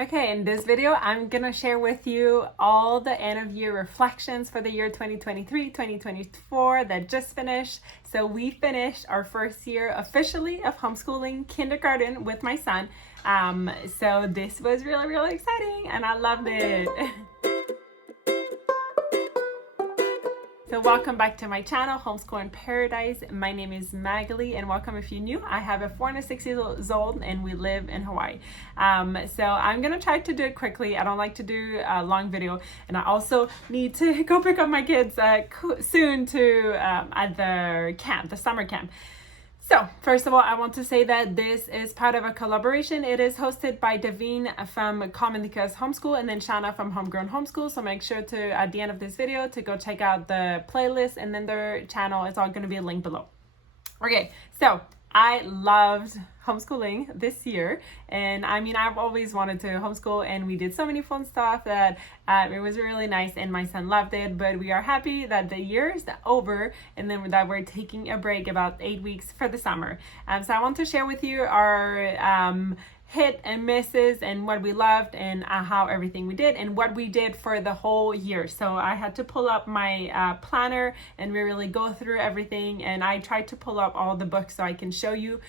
Okay, in this video, I'm gonna share with you all the end of year reflections for the year 2023-2024 that just finished. So we finished our first year officially of homeschooling kindergarten with my son. So this was really exciting and I loved it. So welcome back to my channel, Homeschool in Paradise. My name is Magali and welcome if you're new. I have a 4 and a 6 years old and we live in Hawaii. So I'm gonna try to do it quickly. I don't like to do a long video, and I also need to go pick up my kids soon to at the summer camp. So first of all, I want to say that this is part of a collaboration. It is hosted by Davine from Communica's Homeschool and then Shana from Homegrown Homeschool. So make sure to, at the end of this video, to go check out the playlist and then their channel. It's all going to be linked below. Okay, so I loved homeschooling this year, and I mean, I've always wanted to homeschool, and we did so many fun stuff that it was really nice, and my son loved it. But we are happy that the year is over, and then that we're taking a break about 8 weeks for the summer. So I want to share with you our hit and misses and what we loved and how everything we did and what we did for the whole year. So I had to pull up my planner and we really go through everything, and I tried to pull up all the books so I can show you.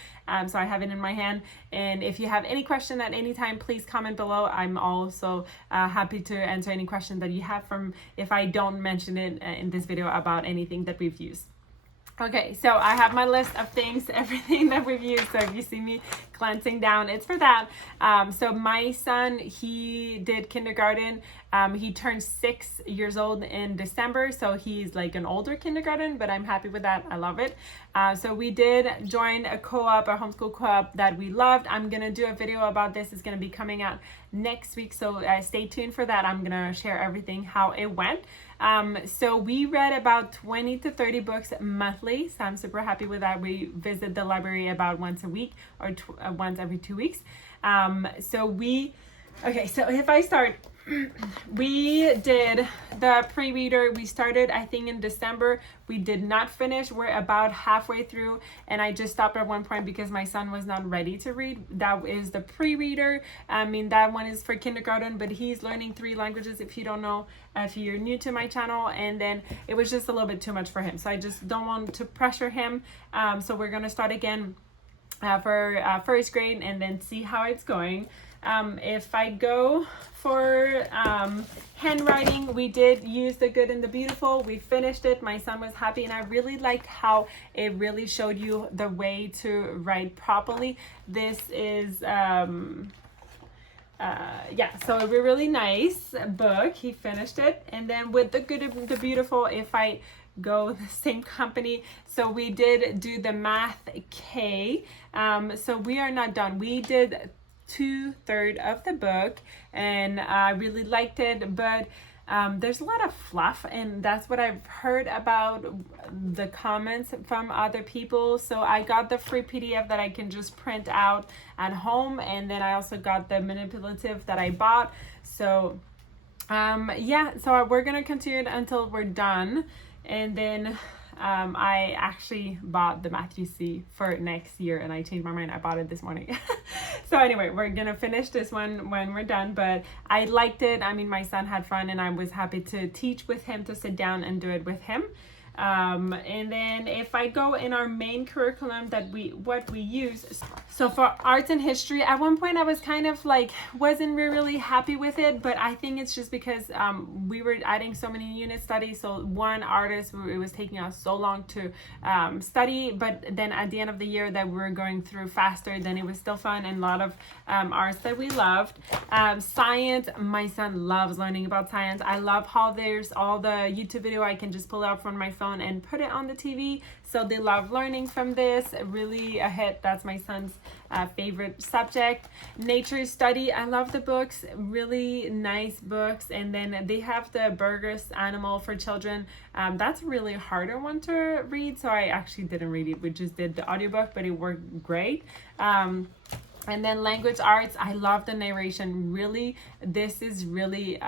So I have it in my hand, and if you have any question at any time, please comment below. I'm also happy to answer any question that you have from if I don't mention it in this video about anything that we've used. Okay, so I have my list of things, everything that we've used. So if you see me glancing down, it's for that. So my son, he did kindergarten. He turned 6 years old in December, so he's like an older kindergarten, but I'm happy with that. I love it. So we did join a co-op, a homeschool co-op that we loved. I'm gonna do a video about this. It's gonna be coming out next week, so stay tuned for that. I'm gonna share everything, how it went. So we read about 20 to 30 books monthly, so I'm super happy with that. We visit the library about once a week or once every 2 weeks. So if I start, we did the pre-reader. We started, I think, in December. We did not finish. We're about halfway through, and I just stopped at one point because my son was not ready to read. That is the pre-reader. I mean, that one is for kindergarten, but he's learning 3 languages, if you don't know, if you're new to my channel, and then it was just a little bit too much for him. So I just don't want to pressure him. So we're going to start again for first grade and then see how it's going. If I go for handwriting, we did use The Good and the Beautiful. We finished it. My son was happy, and I really liked how it really showed you the way to write properly. This is so a really nice book. He finished it. And then with The Good and the Beautiful, if I go the same company, so we did do the Math K. So we are not done. We did 2/3 of the book, and I really liked it, but there's a lot of fluff, and that's what I've heard about the comments from other people. So I got the free PDF that I can just print out at home, and then I also got the manipulative that I bought. So so we're gonna continue it until we're done, and then I actually bought the Matthew C for next year, and I changed my mind. I bought it this morning. So anyway, we're gonna finish this one when we're done, but I liked it. I mean, my son had fun, and I was happy to teach with him, to sit down and do it with him. And then if I go in our main curriculum what we use, so for arts and history, at one point I was kind of like, wasn't really happy with it, but I think it's just because we were adding so many unit studies. So one artist, it was taking us so long to study, but then at the end of the year that we were going through faster, then it was still fun, and a lot of arts that we loved. Science, my son loves learning about science. I love how there's all the YouTube video I can just pull out from my phone and put it on the TV. So they love learning from this. Really a hit. That's my son's favorite subject. Nature study, I love the books, really nice books. And then they have the Burgers Animal for Children. That's a really harder one to read, so I actually didn't read it. We just did the audiobook, but it worked great. And then language arts, I love the narration. Really, this is really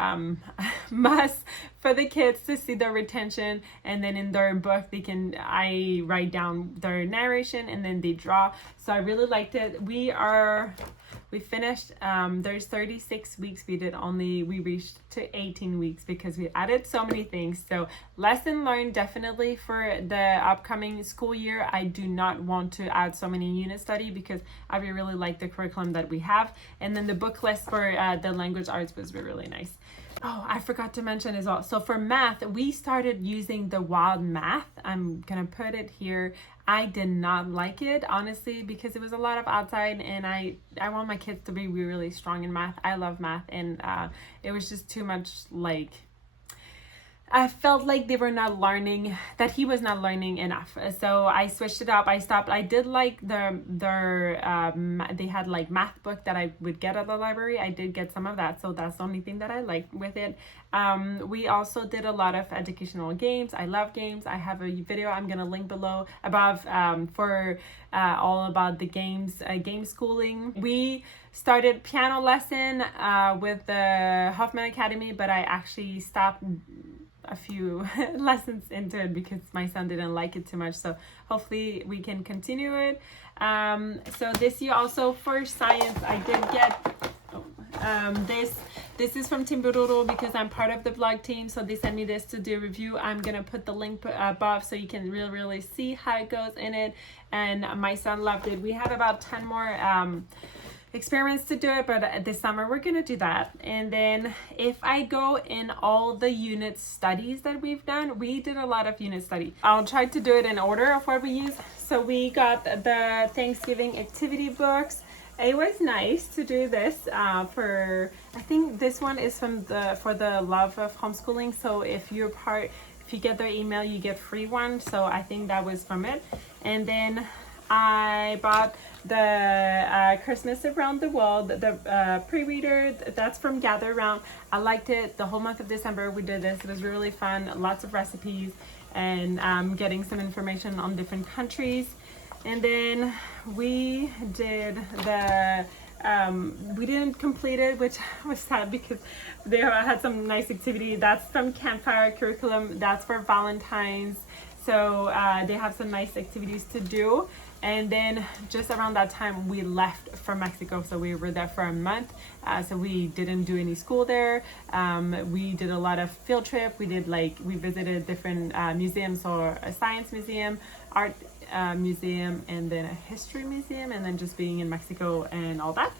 must for the kids to see the retention, and then in their book I write down their narration and then they draw. So I really liked it. We we finished. There's 36 weeks. We reached to 18 weeks because we added so many things. So lesson learned definitely for the upcoming school year. I do not want to add so many unit study because I really like the curriculum that we have. And then the book list for the language arts was really nice. Oh, I forgot to mention as well. So for math, we started using the Wild Math. I'm gonna put it here. I did not like it, honestly, because it was a lot of outside, and I want my kids to be really strong in math. I love math, and it was just too much, like, I felt like they were not learning, that he was not learning enough. So I switched it up. I stopped. I did like they had like math book that I would get at the library. I did get some of that. So that's the only thing that I liked with it. We also did a lot of educational games. I love games. I have a video I'm going to link below above for all about the games, game schooling. We started piano lesson with the Hoffman Academy, but I actually stopped a few lessons into it because my son didn't like it too much. So hopefully we can continue it. So this year also for science, I did get this is from Timberdoodle because I'm part of the blog team. So they sent me this to do a review. I'm gonna put the link above so you can really see how it goes in it. And my son loved it. We have about 10 more experiments to do it, but this summer we're gonna do that. And then if I go in all the unit studies that we've done, we did a lot of unit study. I'll try to do it in order of what we use. So we got the Thanksgiving activity books. It was nice to do this I think this one is for the love of homeschooling. So if you get their email, you get free one. So I think that was from it. And then I bought the Christmas Around the World, the pre-reader. That's from Gather Around. I liked it. The whole month of December we did this. It was really fun. Lots of recipes and getting some information on different countries. And then we did we didn't complete it, which was sad because they had some nice activity. That's from Campfire Curriculum. That's for Valentine's. So they have some nice activities to do. And then just around that time, we left for Mexico. So we were there for a month. So we didn't do any school there. We did a lot of field trip. We visited different museums, or a science museum, art museum, and then a history museum, and then just being in Mexico and all that.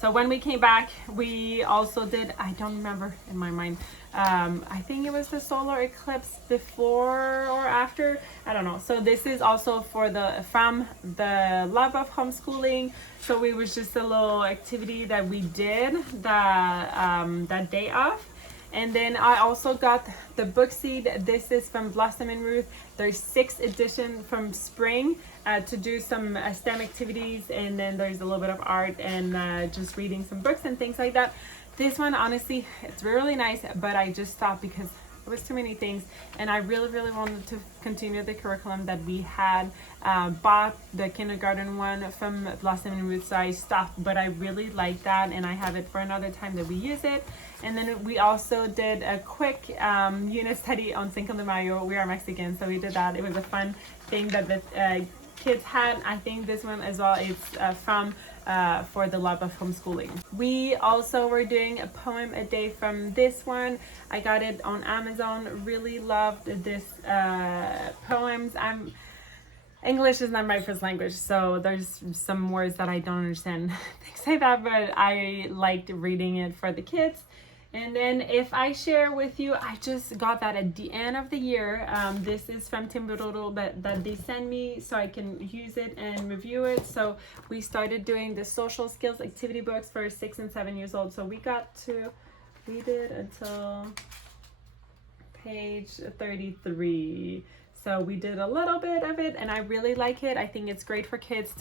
So when we came back, we also did, I don't remember in my mind, I think it was the solar eclipse before or after, I don't know. So this is also from the love of homeschooling. So it was just a little activity that we did that day off. And then I also got the book seed. This is from Blossom and Ruth. There's 6th edition from spring to do some STEM activities, and then there's a little bit of art and just reading some books and things like that. This one, honestly, it's really nice, but I just stopped because it was too many things, and I really wanted to continue the curriculum that we had. Bought the kindergarten one from Blossom and Ruth, so I stopped, but I really like that, and I have it for another time that we use it. And then we also did a quick unit study on Cinco de Mayo. We are Mexican, so we did that. It was a fun thing that the kids had. I think this one as well is from For the Love of Homeschooling. We also were doing a poem a day from this one. I got it on Amazon. Really loved this poems. English is not my first language, so there's some words that I don't understand, things like that, but I liked reading it for the kids. And then if I share with you, I just got that at the end of the year. This is from Timberdoodle that they send me so I can use it and review it. So we started doing the social skills activity books for 6 and 7 years old. So we did until page 33. So we did a little bit of it, and I really like it. I think it's great for kids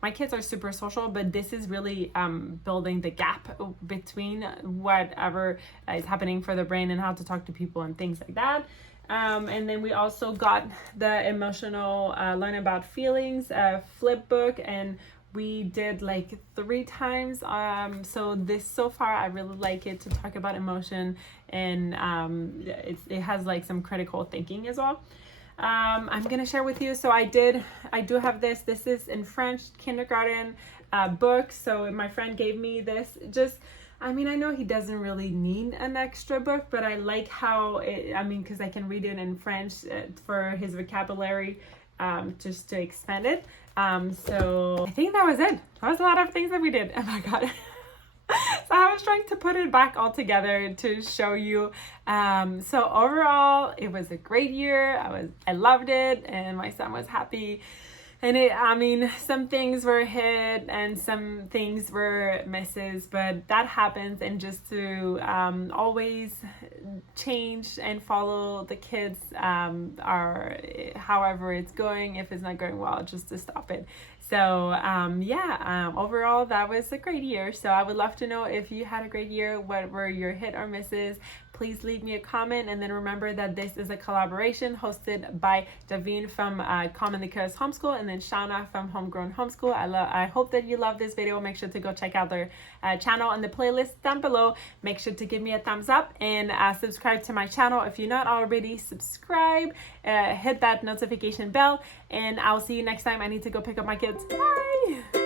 my kids are super social, but this is really building the gap between whatever is happening for the brain and how to talk to people and things like that. And then we also got the emotional learn about feelings flip book, and we did like 3 times. So far I really like it to talk about emotion, and it has like some critical thinking as well. I'm gonna share with you. So I do have this. This is in French kindergarten. book. So my friend gave me this. Just, I mean, I know he doesn't really need an extra book, but I like how because I can read it in French for his vocabulary, just to expand it. So I think that was it. That was a lot of things that we did. Oh my God. So I was trying to put it back all together to show you. So overall, it was a great year. I loved it, and my son was happy. And some things were hit and some things were misses, but that happens. And just to always change and follow the kids, however it's going. If it's not going well, just to stop it. So overall, that was a great year. So I would love to know if you had a great year. What were your hit or misses? Please leave me a comment. And then remember that this is a collaboration hosted by Davine from Commonly Cares Homeschool, and then Shauna from Homegrown Homeschool. I hope that you love this video. Make sure to go check out their channel and the playlist down below. Make sure to give me a thumbs up and subscribe to my channel if you're not already. Subscribe, hit that notification bell, and I'll see you next time. I need to go pick up my kids. Bye.